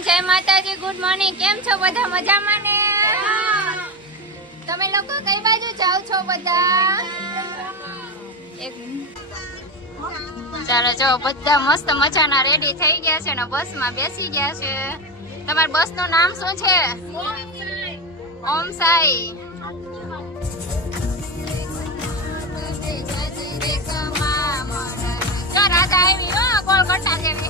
Everyone, જય માતાજી, good morning. કેમ છો બધા? મજામાં ને? તમે લોકો કઈ બાજુ જાઓ છો બધા? ચાલો જો બધા મસ્ત મજાના રેડી થઈ ગયા છે ને બસમાં બેસી ગયા છે. તમારા બસ નું નામ શું છે? ઓમ સાઈ. જો રાધા આવી હો, ગોળ ગટ્ટા જેવી.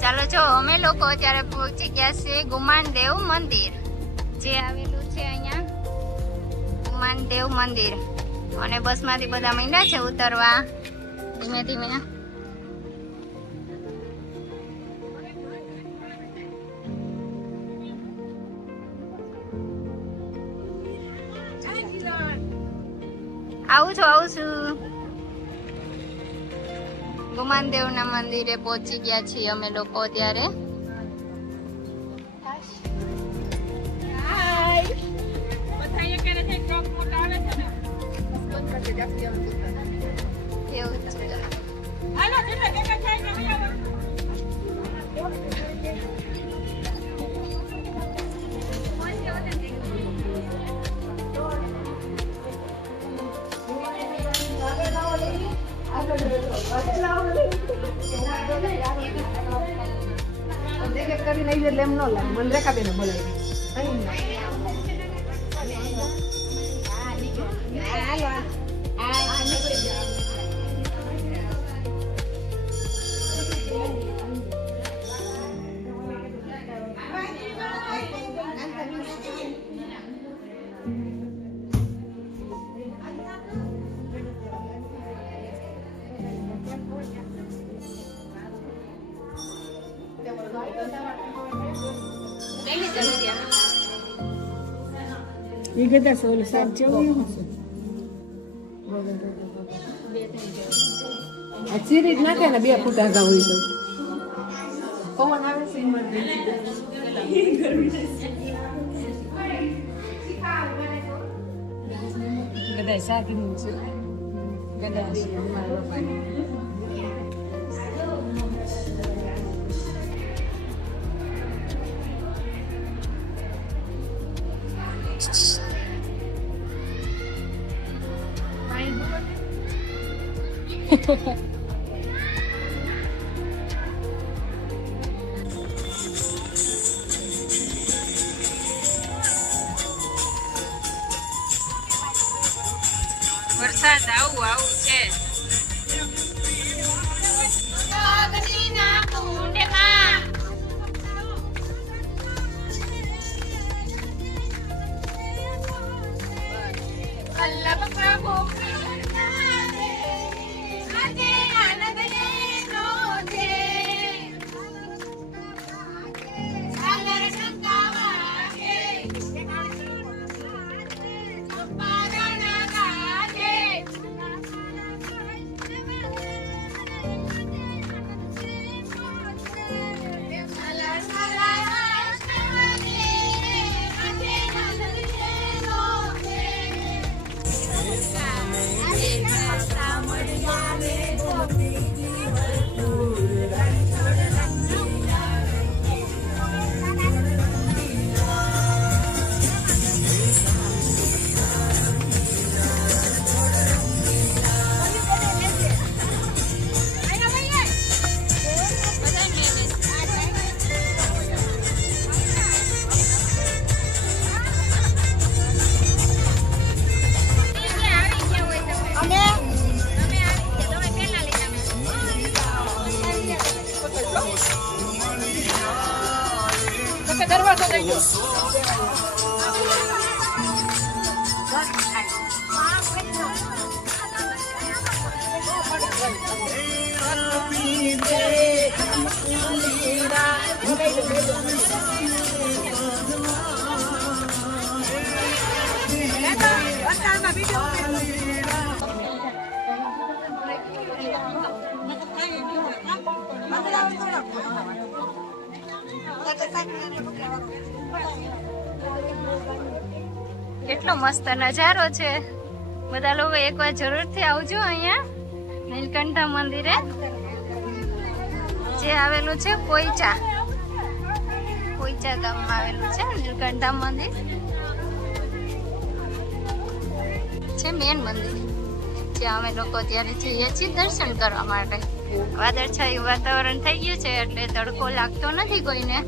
ચાલો જો અમે લોકો અત્યારે પહોંચી ગયા છે ગુમાનદેવ મંદિર, જે આવેલું છે અહીંયા ગુમાનદેવ મંદિર. અને બસમાંથી બધા માંડ્યા છે ઉતરવા ધીમે ધીમે. આવું છું ગુમાનદેવ ના મંદિરે પહોંચી ગયા છીએ અમે લોકો અત્યારે. ये गदा सोल साथ जेवू अच्छी રીત ના કે ને બે ફૂટા ગા હોય તો પવન આવે છે ગદા સાકી નું છે ગદા છે મારા પપ્પાની. વરસાદ આવું છે. કેટલો મસ્ત નજારો છે. બધા લોકો એકવાર જરૂરથી આવજો અહીંયા નીલકંઠા મંદિરે, જે આવેલું છે પોઈચા ગામમાં આવેલું છે નીલકંઠા મંદિર છે, મેન મંદિર જ્યાં અમે લોકો ત્યારે જઈએ છીએ દર્શન કરવા માટે. વાદળછાયું વાતાવરણ થઈ ગયું છે એટલે તડકો લાગતો નથી કોઈને,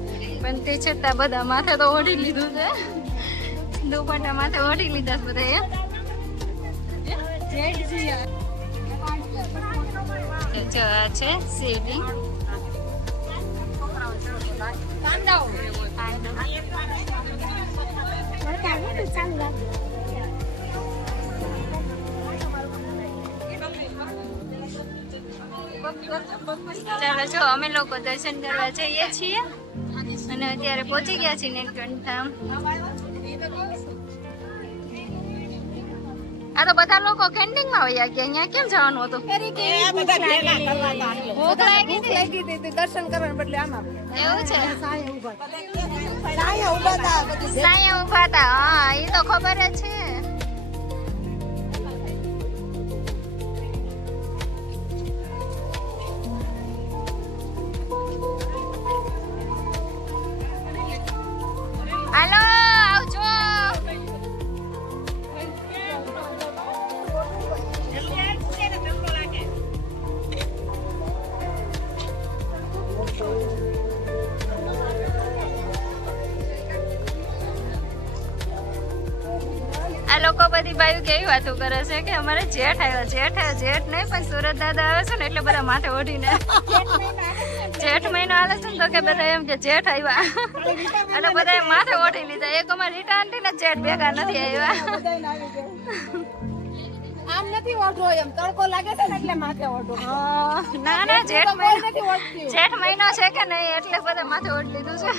પણ તે છતાં બધા માથે તો ઓઢી લીધું છે, દુપટ્ટા માથે ઓઢી લીધા બધા. જો આ છે શિવલિંગ. ચાલો જો અમે લોકો દર્શન કરવા જઈએ છીએ અને અત્યારે પહોંચી ગયા છીએ નીલકંઠ. આ તો બધા લોકો કેન્ટીન માં વયા ગયા, અહીંયા કેમ જવાનું હતું? દર્શન કરવાને બદલે આમાં એવું છે, સાયા ઉભા હતા. હા એ તો ખબર જ છે. હાલો આવજો. આ લોકો બધી બાયું કેવી વાતો કરે છે કે અમારે જેઠ આવ્યો. જેઠ નહીં પણ સુરત દાદા આવે છે ને એટલે બધા માથે ઓઢીને જેઠ મહિનો આવે છે ને તો કે બધા એમ કે જેઠ આવ્યા અને બધા માથે ઓઢી લીધા. એક અમારે રીટા આંટી ને જેઠ ભેગા નથી આવ્યા. આમ નથી ઓઢો, એમ તડકો લાગે છે ને એટલે માથે ઓઢો. ના જેઠ મહિનો છે કે નહીં એટલે બધા માથે ઓઢી લીધું છે.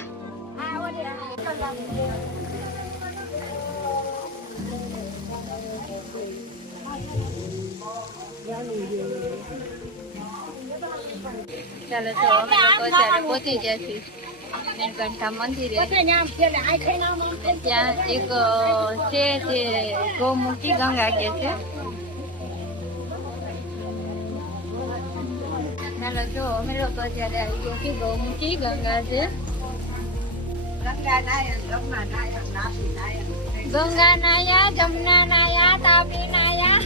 ચાલો તો અમે લોકો અત્યારે પહોંચી ગયા છીએ નીલકંઠા મંદિરે. ત્યાં એક છે જે ગૌમુખી ગંગા કે છે. ચાલો જો અમે લોકો અત્યારે આવી ગયા છીએ ગૌમુખી ગંગા છે. ગંગા નાયા, જમના નાયા, તાપી નાયા.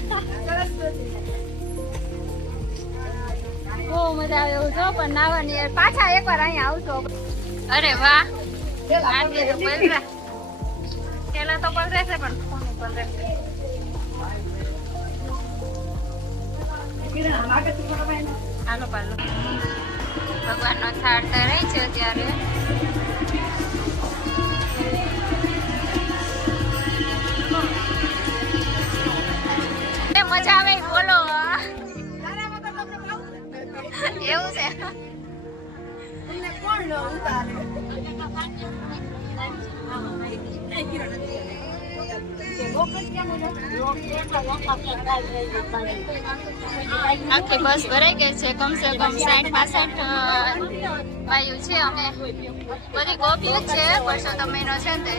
બહુ મજા આવે એવું છો, પણ નાવાની પાછા એકવાર અહીંયા આવશો. અરે વાહ, આંટી તો પલરા પેલા તો પલરે છે પણ કોનું પલરે છે. હાલો પાલો ભગવાનનો થાળ ધરાય છે અત્યારે. મજા આવે બોલો. એવું છે. આખી બસ ભરાઈ ગઈ છે, કમસે કમ 60-65 વાયુ છે. અમે બધી ગોપીઓ છે, પરસોત્તમ મહિનો છે ને તે.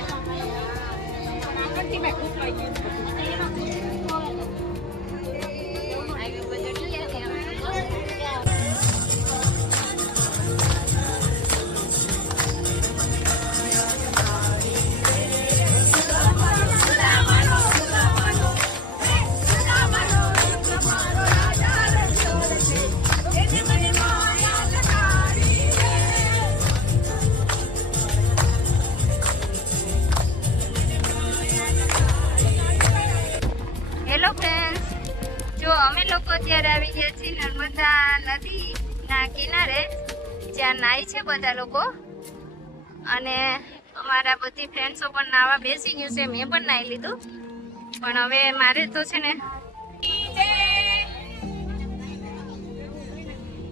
હેલો ફ્રેન્ડ્સ, જો અમે લોકો અત્યારે આવી ગયા છીએ નર્મદા નદીના કિનારે, જ્યાં નાય છે બધા લોકો. અને અમારા બધી ફ્રેન્ડ્સો પણ નાવા બેસી ગયું છે, મેં પણ નાહી લીધું. પણ હવે મારે તો છે ને,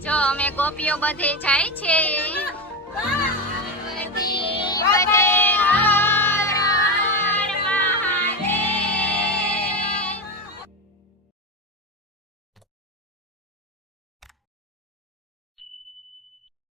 જો અમે ગોપીઓ બધે જાય છે.